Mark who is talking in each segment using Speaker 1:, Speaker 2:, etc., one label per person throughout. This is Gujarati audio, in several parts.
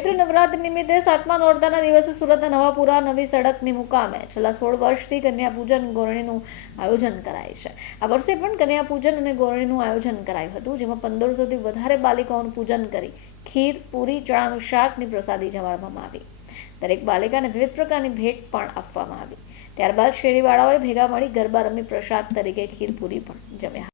Speaker 1: ચૈત્ર નવરાત્રી નિમિત્તે સાતમા નોરતાના દિવસે સુરતના નવાપુરા નવી સડકની મુકામે છેલ્લા સોળ વર્ષથી કન્યા પૂજન ગોરણીનું આયોજન કરાય છે. આ વર્ષે પણ કન્યા પૂજન અને ગોરણીનું આયોજન કરાયું હતું, જેમાં પંદરસોથી વધારે બાલિકાઓનું પૂજન કરી ખીર, પૂરી, ચણાનું શાકની પ્રસાદી જમાડવામાં આવી. દરેક બાલિકાને વિવિધ પ્રકારની ભેટ પણ આપવામાં આવી. ત્યારબાદ શેરીવાળાઓએ ભેગા મળી ગરબા રમી પ્રસાદ તરીકે ખીર, પૂરી પણ જમ્યા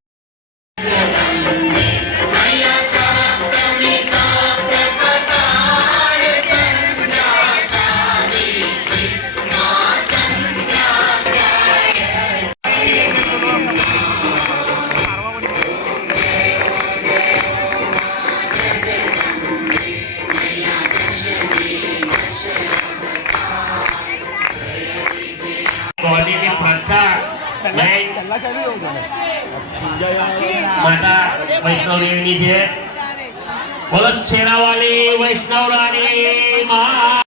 Speaker 2: ગોદીની પ્રથા લઈ માતા વૈષ્ણવ દેવીની છે બોલો છેરાવાલી વૈષ્ણવ રાણી મા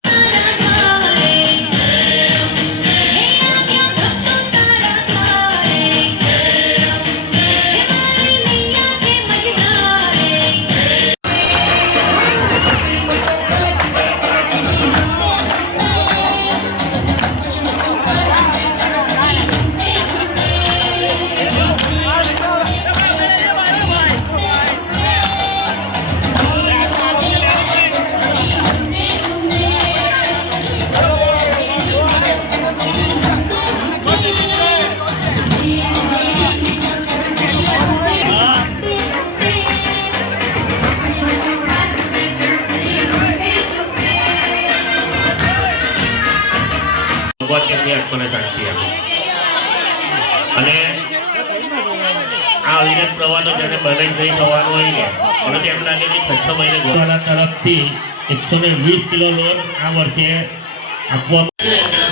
Speaker 2: ભગવાન એમની આત્માને શાંતિ આપે. અને આ અવિરત પ્રવાહ તો જેને બને નહીં થવાનું હોય ને, મને તો એમ લાગે કે છ છ મહિને ગોવાના તરફથી એકસો ને વીસ કિલો લોન આ વર્ષે આપવામાં